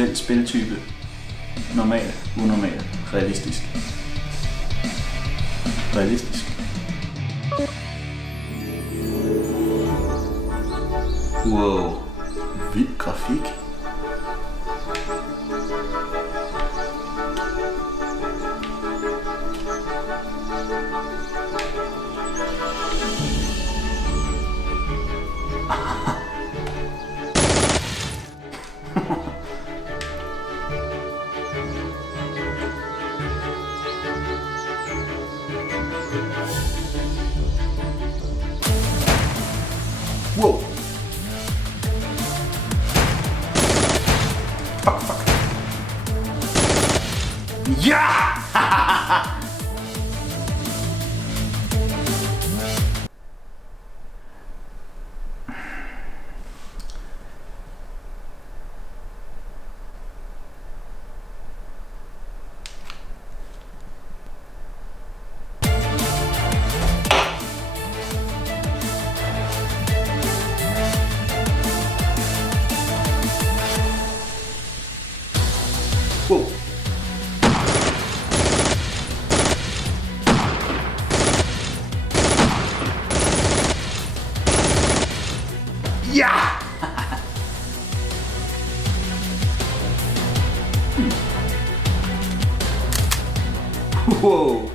Vælg spiltype. Normal, unormal, realistisk. Realistisk. Wow. Vild grafik. Wow. Fuck. Ja! Wow. Ja! Wow.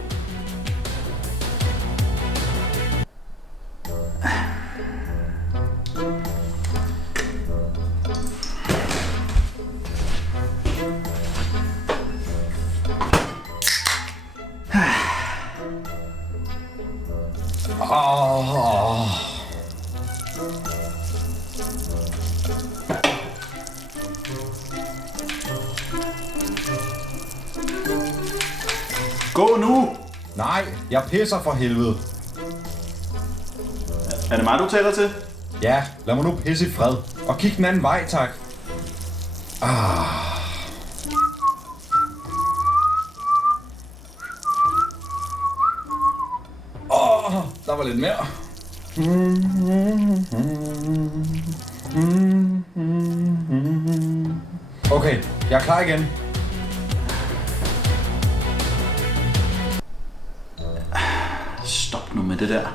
Gå nu! Nej, jeg pisser for helvede. Er det mig, du taler til? Ja, lad mig nu pisse i fred. Og kig den anden vej, tak. Der var lidt mere. Okay, jeg er klar igen. Stop nu med det der.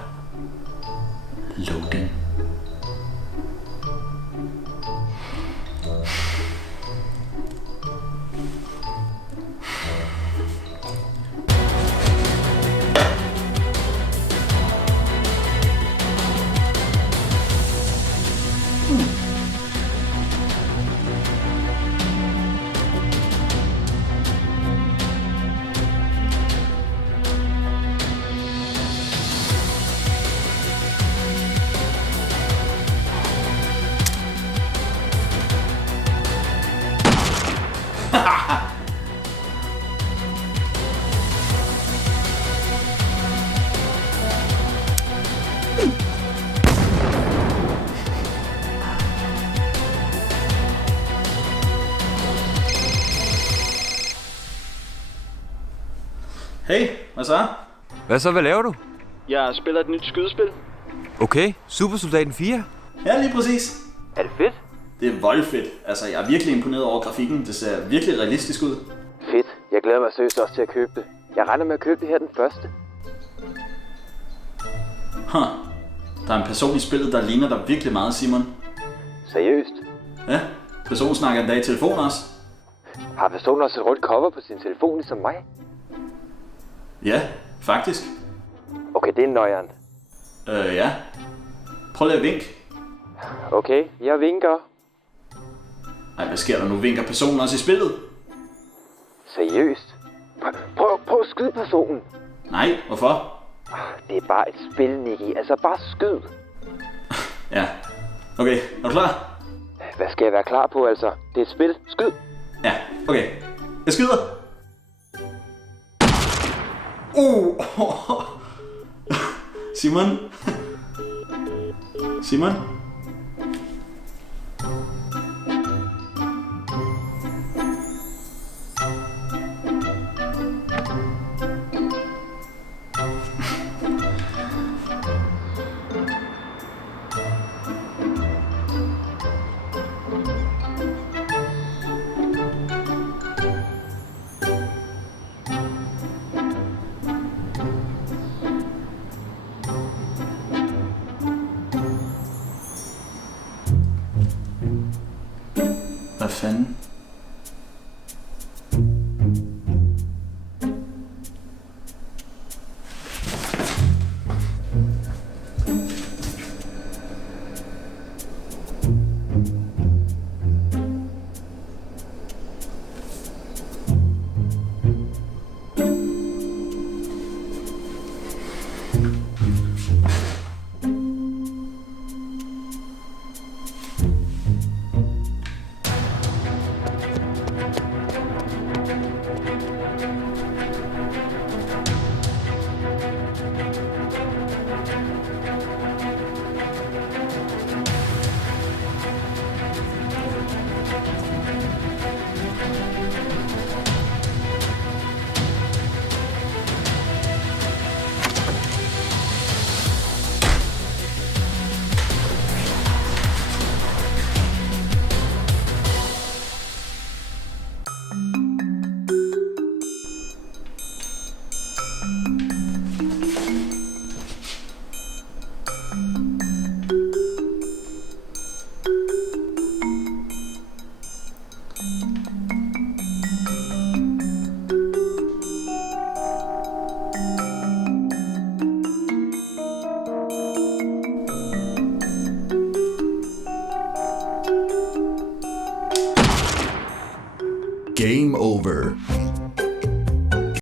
Loading. Hey, hvad så? Hvad laver du? Jeg spiller et nyt skydespil. Okay, Supersoldaten 4. Ja, lige præcis. Er det fedt? Det er voldfedt. Altså, jeg er virkelig imponeret over grafikken. Det ser virkelig realistisk ud. Fedt. Jeg glæder mig seriøst også til at købe det. Jeg regner med at købe det her den første. Der er en person i spillet, der ligner dig virkelig meget, Simon. Seriøst? Ja, personen snakker endda i telefon også. Har personen også et rødt cover på sin telefon ligesom mig? Ja, faktisk. Okay, det er nøjeren. Ja. Prøv lige at vinke. Okay, jeg vinker. Ej, hvad sker der nu? Vinker personen også i spillet? Seriøst? Prøv at skyde personen. Nej, hvorfor? Det er bare et spil, Nicky. Altså, bare skyd. Ja. Okay, er du klar? Hvad skal jeg være klar på, altså? Det er et spil. Skyd. Ja, okay. Jeg skyder. Simon? Simon? fanden? Game over.